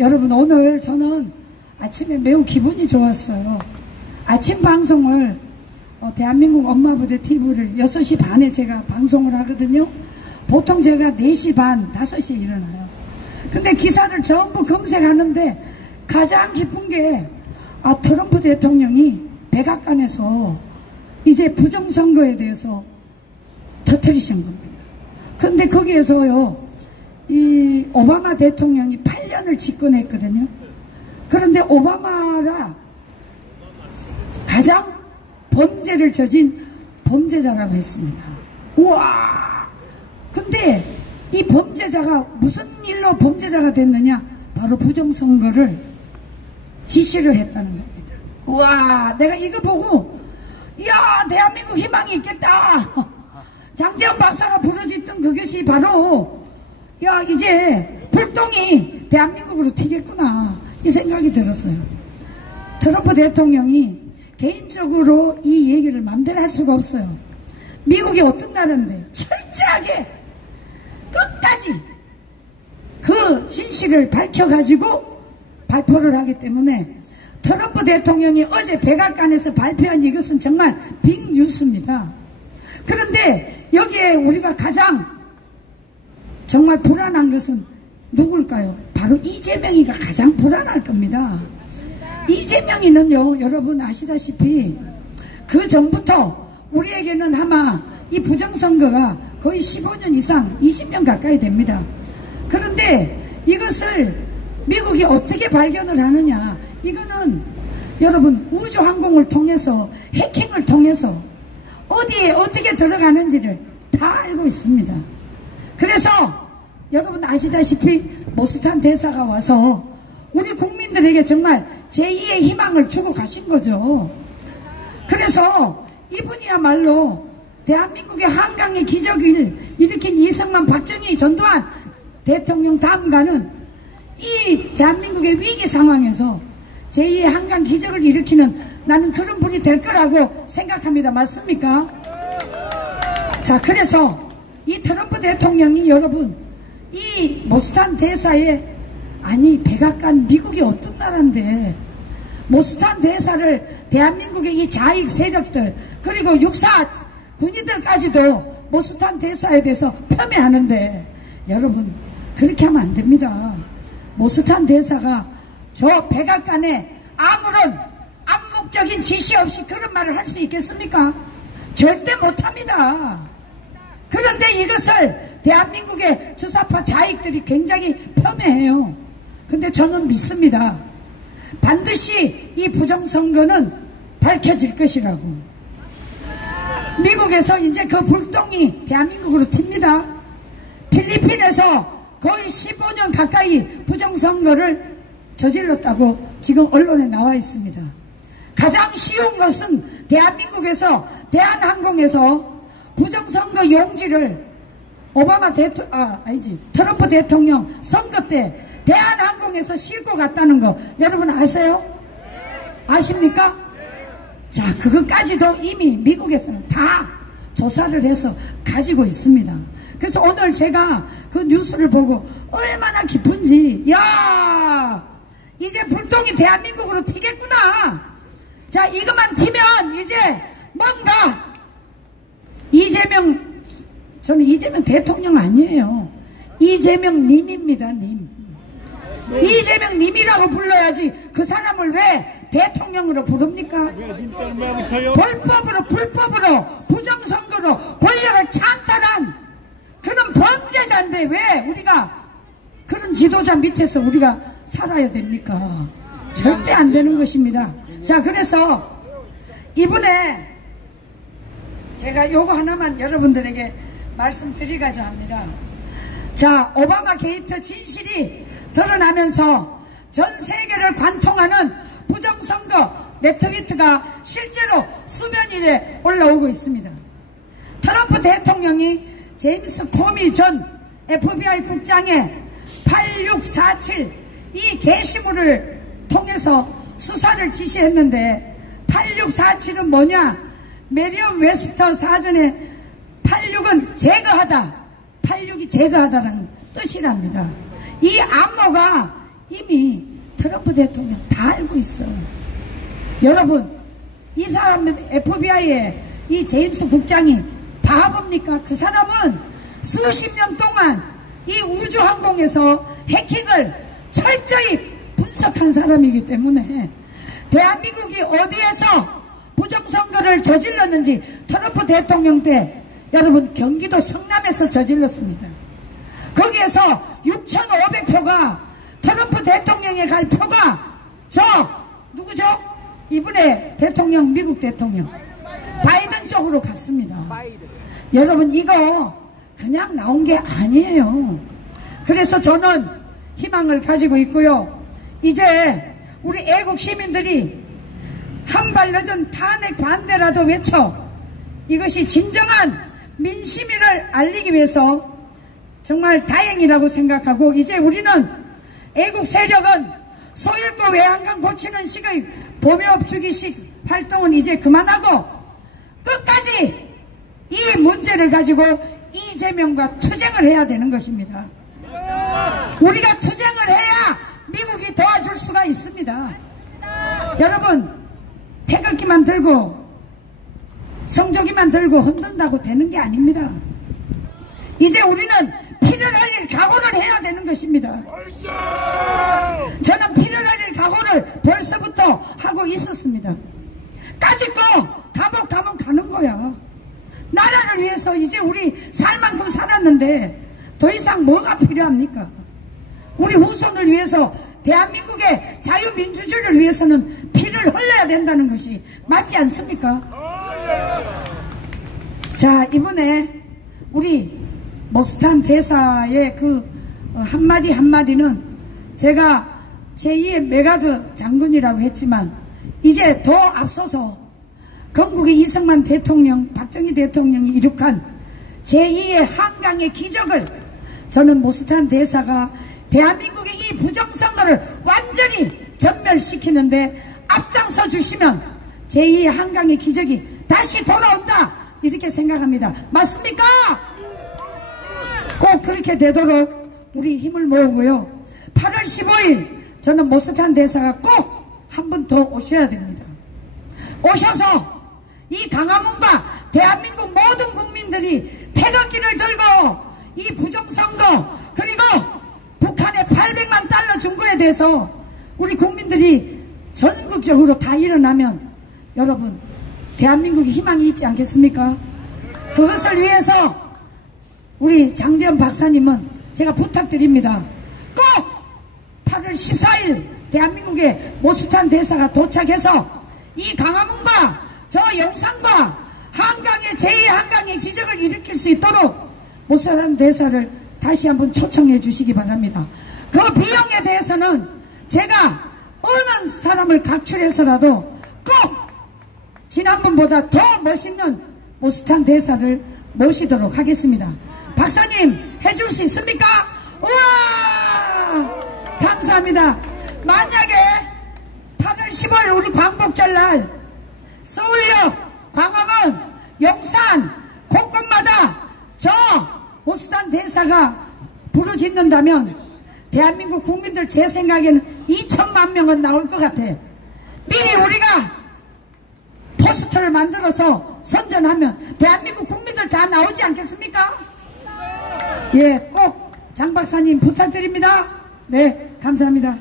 여러분, 오늘 저는 아침에 매우 기분이 좋았어요. 아침 방송을 대한민국 엄마부대 TV를 6시 반에 제가 방송을 하거든요. 보통 제가 4시 반, 5시에 일어나요. 근데 기사를 전부 검색하는데 가장 기쁜 게 트럼프 대통령이 백악관에서 이제 부정선거에 대해서 터뜨리신 겁니다. 근데 거기에서요, 이 오바마 대통령이 8년을 집권했거든요. 그런데 오바마라 가장 범죄를 저진 범죄자라고 했습니다. 우와! 근데 이 범죄자가 무슨 일로 범죄자가 됐느냐? 바로 부정선거를 지시를 했다는 겁니다. 우와! 내가 이거 보고 이야, 대한민국 희망이 있겠다. 장재원 박사가 부르짖던 그것이 바로 야, 이제 불똥이 대한민국으로 튀겠구나, 이 생각이 들었어요. 트럼프 대통령이 개인적으로 이 얘기를 마음대로 할 수가 없어요. 미국이 어떤 나라인데 철저하게 끝까지 그 진실을 밝혀가지고 발표를 하기 때문에 트럼프 대통령이 어제 백악관에서 발표한 이것은 정말 빅뉴스입니다. 그런데 여기에 우리가 가장 정말 불안한 것은 누굴까요? 바로 이재명이가 가장 불안할 겁니다. 이재명이는요, 여러분 아시다시피 그 전부터 우리에게는 아마 이 부정선거가 거의 15년 이상 20년 가까이 됩니다. 그런데 이것을 미국이 어떻게 발견을 하느냐, 이거는 여러분 우주항공을 통해서, 해킹을 통해서 어디에 어떻게 들어가는지를 다 알고 있습니다. 그래서 여러분 아시다시피 모스탄 대사가 와서 우리 국민들에게 정말 제2의 희망을 주고 가신 거죠. 그래서 이분이야말로 대한민국의 한강의 기적을 일으킨 이승만, 박정희, 전두환 대통령 다음가는 이 대한민국의 위기 상황에서 제2의 한강 기적을 일으키는, 나는 그런 분이 될 거라고 생각합니다. 맞습니까? 자, 그래서 이 트럼프 대통령이 여러분 이 모스탄 대사에, 아니 백악관, 미국이 어떤 나라인데 모스탄 대사를 대한민국의 이 좌익 세력들 그리고 육사 군인들까지도 모스탄 대사에 대해서 폄훼하는데, 여러분 그렇게 하면 안 됩니다. 모스탄 대사가 저 백악관에 아무런 암묵적인 지시 없이 그런 말을 할 수 있겠습니까? 절대 못합니다. 그런데 이것을 대한민국의 주사파 좌익들이 굉장히 폄훼해요. 근데 저는 믿습니다. 반드시 이 부정선거는 밝혀질 것이라고. 미국에서 이제 그 불똥이 대한민국으로 튑니다. 필리핀에서 거의 15년 가까이 부정선거를 저질렀다고 지금 언론에 나와 있습니다. 가장 쉬운 것은 대한민국에서, 대한항공에서 부정선거 용지를 트럼프 대통령 선거 때 대한항공에서 싣고 갔다는 거 여러분 아세요? 아십니까? 자, 그것까지도 이미 미국에서는 다 조사를 해서 가지고 있습니다. 그래서 오늘 제가 그 뉴스를 보고 얼마나 기쁜지, 야, 이제 불똥이 대한민국으로 튀겠구나. 자, 이것만 튀면 이제 뭔가 저는 이재명 대통령 아니에요. 이재명 님입니다, 님. 이재명 님이라고 불러야지 그 사람을 왜 대통령으로 부릅니까? 불법으로 부정선거로 권력을 찬탈한 그런 범죄자인데 왜 우리가 그런 지도자 밑에서 우리가 살아야 됩니까? 절대 안 되는 것입니다. 자, 그래서 이번에 제가 요거 하나만 여러분들에게 말씀드리고자 합니다. 자, 오바마 게이트 진실이 드러나면서 전 세계를 관통하는 부정선거 네트위트가 실제로 수면 위에 올라오고 있습니다. 트럼프 대통령이 제임스 코미 전 FBI 국장의 8647 이 게시물을 통해서 수사를 지시했는데, 8647은 뭐냐? 메리엄 웨스터 사전에 86은 제거하다, 86이 제거하다라는 뜻이랍니다. 이 암호가 이미 트럼프 대통령 다 알고 있어. 여러분, 이 사람 FBI의 이 제임스 국장이 바보입니까? 그 사람은 수십 년 동안 이 우주항공에서 해킹을 철저히 분석한 사람이기 때문에 대한민국이 어디에서 부정선거를 저질렀는지 트럼프 대통령 때 여러분 경기도 성남에서 저질렀습니다. 거기에서 6,500표가 트럼프 대통령에 갈 표가 저 누구죠? 이번에 대통령 미국 대통령 바이든 쪽으로 갔습니다. 여러분 이거 그냥 나온 게 아니에요. 그래서 저는 희망을 가지고 있고요. 이제 우리 애국 시민들이 한 발 늦은 탄핵 반대라도 외쳐 이것이 진정한 민심을 알리기 위해서 정말 다행이라고 생각하고, 이제 우리는 애국 세력은 소일고 외양간 고치는 식의 범위업주기식 활동은 이제 그만하고 끝까지 이 문제를 가지고 이재명과 투쟁을 해야 되는 것입니다. 우리가 투쟁을 해야 미국이 도와줄 수가 있습니다. 여러분, 태극기만 들고 성조기만 들고 흔든다고 되는 게 아닙니다. 이제 우리는 피를 흘릴 각오를 해야 되는 것입니다. 저는 피를 흘릴 각오를 벌써부터 하고 있었습니다. 까짓거 감옥 가면 가는 거야. 나라를 위해서 이제 우리 살 만큼 살았는데 더 이상 뭐가 필요합니까? 우리 후손을 위해서, 대한민국의 자유민주주의를 위해서는 피를 흘려야 된다는 것이 맞지 않습니까? 자, 이번에 우리 모스탄 대사의 그 한마디 한마디는 제가 제2의 메가드 장군이라고 했지만 이제 더 앞서서 건국의 이승만 대통령, 박정희 대통령이 이룩한 제2의 한강의 기적을 저는 모스탄 대사가 대한민국의 이 부정선거를 완전히 전멸시키는데 앞장서 주시면 제2의 한강의 기적이 다시 돌아온다, 이렇게 생각합니다. 맞습니까? 꼭 그렇게 되도록 우리 힘을 모으고요. 8월 15일 저는 모스탄 대사가 꼭 한 번 더 오셔야 됩니다. 오셔서 이 강화문과 대한민국 모든 국민들이 태극기를 들고 이 부정선거 그리고 북한에 800만 달러 준 거에 대해서 우리 국민들이 전국적으로 다 일어나면 여러분 대한민국에 희망이 있지 않겠습니까? 그것을 위해서 우리 장재현 박사님은 제가 부탁드립니다. 꼭 8월 14일 대한민국에 모스탄 대사가 도착해서 이 강화문과 저 영산과 한강의 제2한강의 지적을 일으킬 수 있도록 모스탄 대사를 다시 한번 초청해 주시기 바랍니다. 그 비용에 대해서는 제가 어느 사람을 각출해서라도 꼭 지난번보다 더 멋있는 모스탄 대사를 모시도록 하겠습니다. 박사님 해줄 수 있습니까? 우와, 감사합니다. 만약에 8월 15일 우리 광복절날 서울역, 광화문, 영산 곳곳마다 저 모스탄 대사가 부르짖는다면 대한민국 국민들 제 생각에는 2천만 명은 나올 것 같아. 미리 우리가 포스터를 만들어서 선전하면 대한민국 국민들 다 나오지 않겠습니까? 예, 꼭 장 박사님 부탁드립니다. 네, 감사합니다.